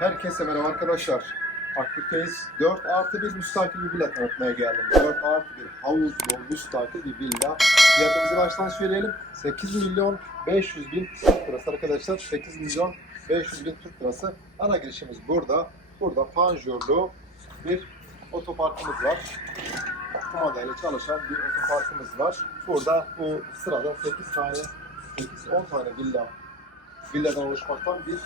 Herkese merhaba arkadaşlar. Akbük'teyiz. 4 artı bir müstakil bir villa tanıtmaya geldim. 4 artı bir havuzlu müstakil bir villa. Fiyatımızı baştan söyleyelim. 8 milyon 500 bin Türk lirası arkadaşlar. 8 milyon 500 bin Türk lirası. Ana girişimiz burada. Burada panjurlu bir otoparkımız var. Kumandayla çalışan bir otoparkımız var. Burada bu sırada 8 tane 8-10 tane villa villadan oluşmaktan bir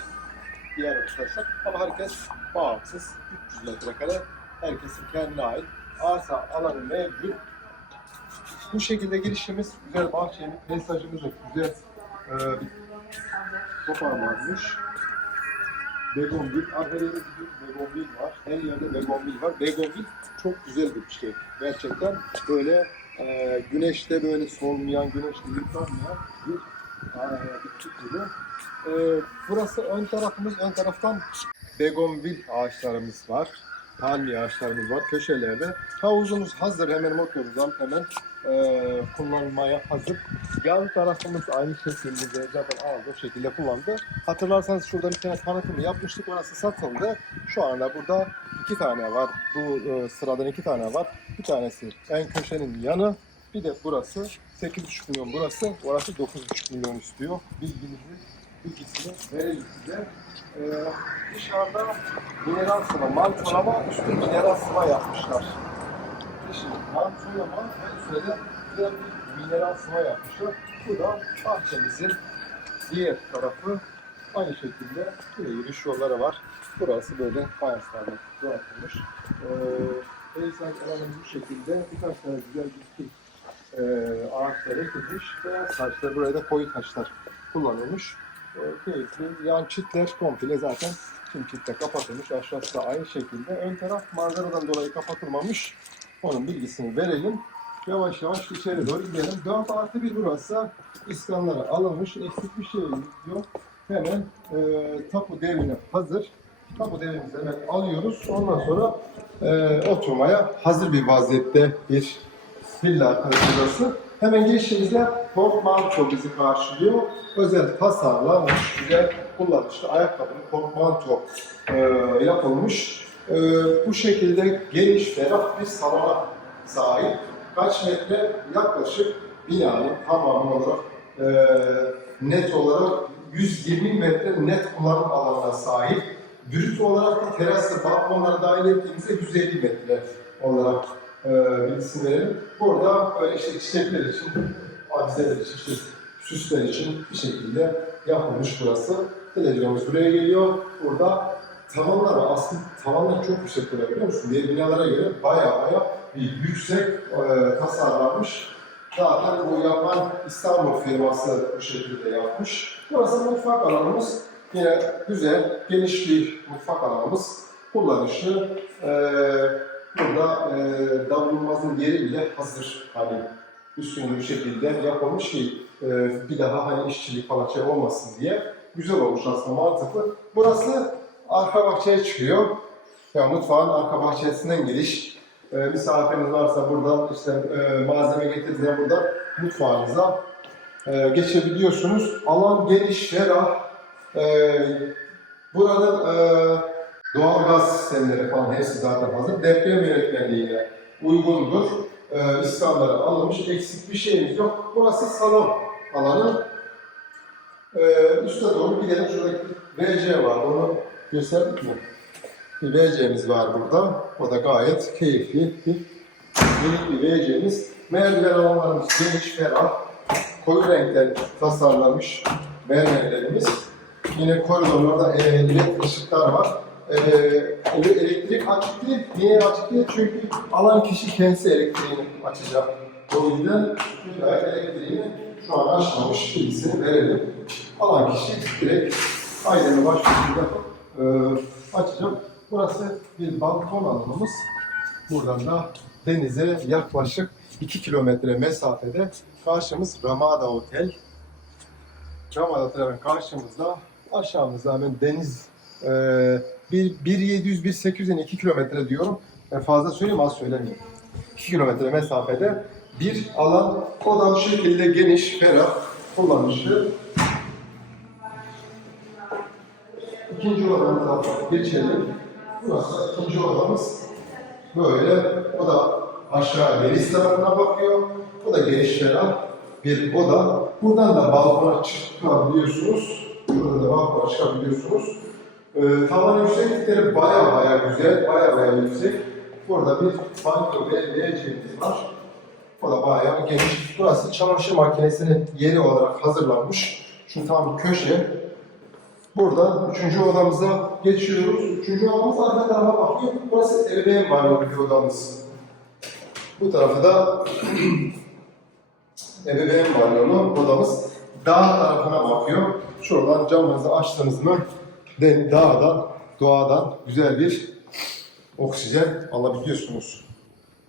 yer arkadaşlar. Ama herkes bağımsız. 300 metrekare. Herkesin kendine ait arsa alanı mevcut. Bu şekilde girişimiz güzel bahçemiz, mesajımız da güzel e, bir toparlanmış. Begonvil, yerde bir begonvil var. Her yerde begonvil var. Begonvil çok güzel bir şey. Gerçekten böyle e, güneşte böyle solmayan, güneşte yıpranmayan bir e, bitki türü. E, burası ön tarafımız. Ön taraftan begonvil ağaçlarımız var. Palmiye ağaçlarımız var köşelerde. Havuzumuz hazır. Hemen motorumuzdan hemen e, kullanmaya hazır. Yan tarafımız aynı şekilde zaten aldı o şekilde kullandı. Hatırlarsanız şurada bir tane tanıtımı yapmıştık. Orası satıldı. Şu anda burada iki tane var. Bu e, sıradan iki tane var. Bir tanesi en köşenin yanı. Bir de burası 8,5 milyon burası. Orası 9,5 milyon istiyor. Bilginizi bilgisini verelim size. Ee, dışarıda mineral sıva, mantolama, üstü mineral sıva yapmışlar. Şimdi mantolama ve üstüne de bir mineral sıva yapmışlar. Bu da bahçemizin diğer tarafı aynı şekilde böyle yürüyüş yolları var. Burası böyle fayanslarla donatılmış. Ee, Beyzak alanı bu şekilde birkaç tane güzel bitki e, ağaçlar ekilmiş. Beyaz taşlar, buraya da koyu taşlar kullanılmış. E, keyifli. Yan çitler komple zaten tüm çitle kapatılmış. Aşağısı da aynı şekilde. Ön taraf manzaradan dolayı kapatılmamış. Onun bilgisini verelim. Yavaş yavaş içeri doğru gidelim. 4 artı 1 burası. İskanlara alınmış. Eksik bir şey yok. Hemen e, tapu devrine hazır. Tapu devrimizi hemen alıyoruz. Ondan sonra e, oturmaya hazır bir vaziyette bir villa burası. Hemen girişimizde portmanto bizi karşılıyor. Özel tasarlanmış, güzel kullanışlı ayakkabının portmanto e, yapılmış. E, bu şekilde geniş, ferah bir salona sahip. Kaç metre? Yaklaşık binanın tamamı olarak e, net olarak 120 metre net kullanım alanına sahip. Brüt olarak da terası, balkonları dahil ettiğimizde 150 metre olarak e, bilgisini verelim. Burada böyle işte çiçekler için, avizeler için, işte süsler için bir şekilde yapılmış burası. Televizyonumuz buraya geliyor. Burada tavanlar var. Aslında tavanlar çok yüksek burada biliyor musun? Diğer binalara göre baya baya bir yüksek e, tasarlanmış. Zaten bu yapan İstanbul firması bu şekilde yapmış. Burası mutfak alanımız. Yine güzel, geniş bir mutfak alanımız. Kullanışlı. E, burada e, davulmazın yeri bile hazır. Hani üstünde bir şekilde yapılmış ki e, bir daha hani işçilik falan şey olmasın diye. Güzel olmuş aslında mantıklı. Burası arka bahçeye çıkıyor. Yani mutfağın arka bahçesinden giriş. E, misafiriniz varsa buradan işte e, malzeme getirdiğinde buradan mutfağınıza e, geçebiliyorsunuz. Alan geniş, ferah. E, buranın e, doğal gaz sistemleri falan hepsi zaten hazır. Deprem yönetmenliğine uygundur. E, İslamlara alınmış, eksik bir şeyimiz yok. Burası salon alanı. E, üste doğru gidelim. Şuradaki VC var, onu gösterdik mi? Bir VC'miz var burada. O da gayet keyifli bir minik bir VC'miz. Merdiven alanlarımız geniş, ferah. Koyu renkler tasarlanmış mermerlerimiz. Yine koridorlarda e, led ışıklar var. E, elektrik açık değil. Niye açık değil? Çünkü alan kişi kendisi elektriğini açacak. O yüzden müteahhit elektriğini şu an açmamış bilgisini verelim. Alan kişi direkt aydınlı başvurusunu yapıp e, açacak. Burası bir balkon alanımız. Buradan da denize yaklaşık 2 kilometre mesafede karşımız Ramada Otel. Ramada Otel'in karşımızda aşağımızda hemen deniz e, bir 1700 1800 2 kilometre diyorum. Ben fazla söyleyeyim az söylemeyeyim. 2 kilometre mesafede bir alan. O da bu şekilde geniş, ferah, kullanışlı. İkinci odamıza geçelim. Burası ikinci odamız. Böyle, o da aşağı deniz tarafına bakıyor. Bu da geniş ferah bir oda. Buradan da balkona çıkabiliyorsunuz. Burada da balkona çıkabiliyorsunuz. Ee, tavan yükseklikleri baya baya güzel, baya baya yüksek. Burada bir banyo ve WC'miz var. O da bayağı geniş. Burası çamaşır makinesinin yeri olarak hazırlanmış. Şu tam köşe. Buradan üçüncü odamıza geçiyoruz. Üçüncü odamız arka tarafa bakıyor. Burası ebeveyn banyo bir odamız. Bu tarafı da ebeveyn banyolu odamız. Dağ tarafına bakıyor. Şuradan camınızı açtınız mı dağdan, doğadan güzel bir oksijen alabiliyorsunuz.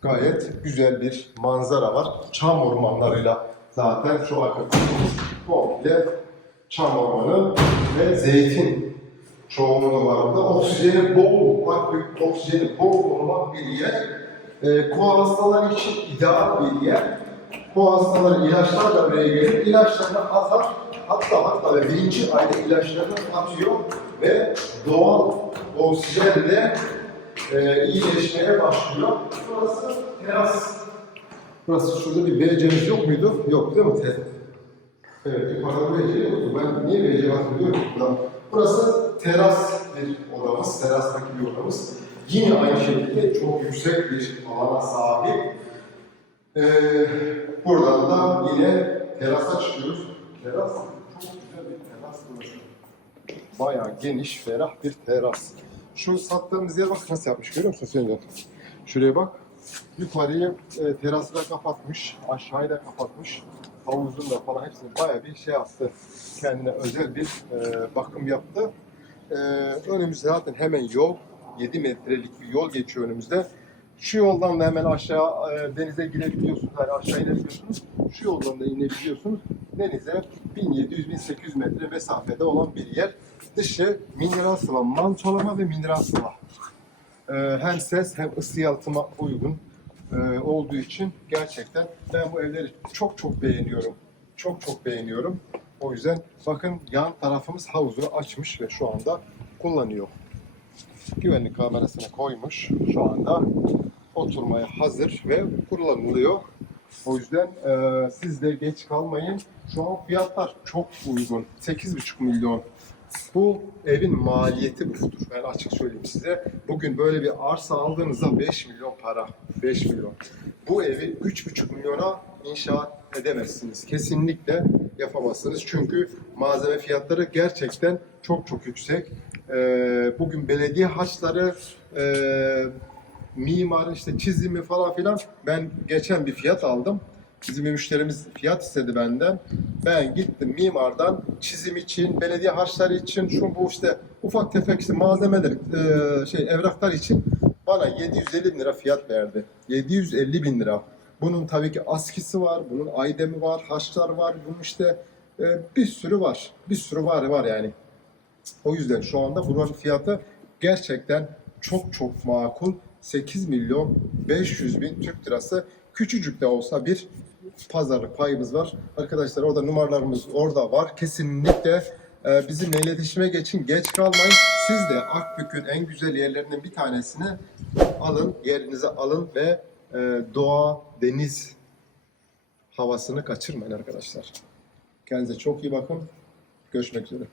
Gayet güzel bir manzara var. Çam ormanlarıyla zaten şu arka tarafımız komple çam ormanı ve zeytin çoğunluğu var burada. Oksijeni bol, bak oksijeni bol olan bir yer. Ee, koa hastaları için ideal bir yer. Bu hastaların ilaçlar da buraya gelip ilaçlarını atar. Hatta hatta ve birinci ayda ilaçlarını atıyor ve doğal oksijenle e, iyileşmeye başlıyor. Burası teras. Burası şurada bir WC'miz yok muydu? Yok değil mi? Te- Evet, yukarıda WC yoktu. Ben niye WC hatırlıyorum buradan? Burası teras bir odamız, terastaki bir odamız. Yine aynı şekilde çok yüksek bir alana sahip. Ee, buradan da yine terasa çıkıyoruz. Teras çok güzel bir teras burası. Bayağı geniş, ferah bir teras. Şu sattığımız yer bak nasıl yapmış görüyor musun Sevcan? Şuraya bak. Yukarıyı e, terası da kapatmış, aşağıyı da kapatmış. Havuzun da falan hepsini bayağı bir şey yaptı. Kendine özel bir e, bakım yaptı. E, önümüzde zaten hemen yol, 7 metrelik bir yol geçiyor önümüzde. Şu yoldan da hemen aşağı e, denize girebiliyorsunuz, yani aşağı inebiliyorsunuz. Şu yoldan da inebiliyorsunuz. Denize 1700-1800 metre mesafede olan bir yer. Dışı mineral sıva, mantolama ve mineral sıva. Ee, hem ses hem ısı yalıtıma uygun e, olduğu için gerçekten ben bu evleri çok çok beğeniyorum. Çok çok beğeniyorum. O yüzden bakın yan tarafımız havuzunu açmış ve şu anda kullanıyor. Güvenlik kamerasını koymuş. Şu anda oturmaya hazır ve kullanılıyor. O yüzden e, siz de geç kalmayın. Şu an fiyatlar çok uygun. 8,5 milyon. Bu evin maliyeti budur. Ben açık söyleyeyim size. Bugün böyle bir arsa aldığınızda 5 milyon para. 5 milyon. Bu evi 3,5 milyona inşa edemezsiniz. Kesinlikle yapamazsınız. Çünkü malzeme fiyatları gerçekten çok çok yüksek. Ee, bugün belediye harçları, e, mimarın işte çizimi falan filan ben geçen bir fiyat aldım. Bizim bir müşterimiz fiyat istedi benden. Ben gittim mimardan çizim için, belediye harçları için, şu bu işte ufak tefek işte malzemeler, e, şey evraklar için bana 750 bin lira fiyat verdi. 750 bin lira. Bunun tabii ki askisi var, bunun aydemi var, harçlar var, bunun işte e, bir sürü var. Bir sürü var var yani. O yüzden şu anda buranın fiyatı gerçekten çok çok makul. 8 milyon 500 bin Türk lirası küçücük de olsa bir pazarlık payımız var. Arkadaşlar orada numaralarımız orada var. Kesinlikle e, bizimle iletişime geçin. Geç kalmayın. Siz de Akbük'ün en güzel yerlerinden bir tanesini alın, yerinize alın ve e, doğa, deniz havasını kaçırmayın arkadaşlar. Kendinize çok iyi bakın. Görüşmek üzere.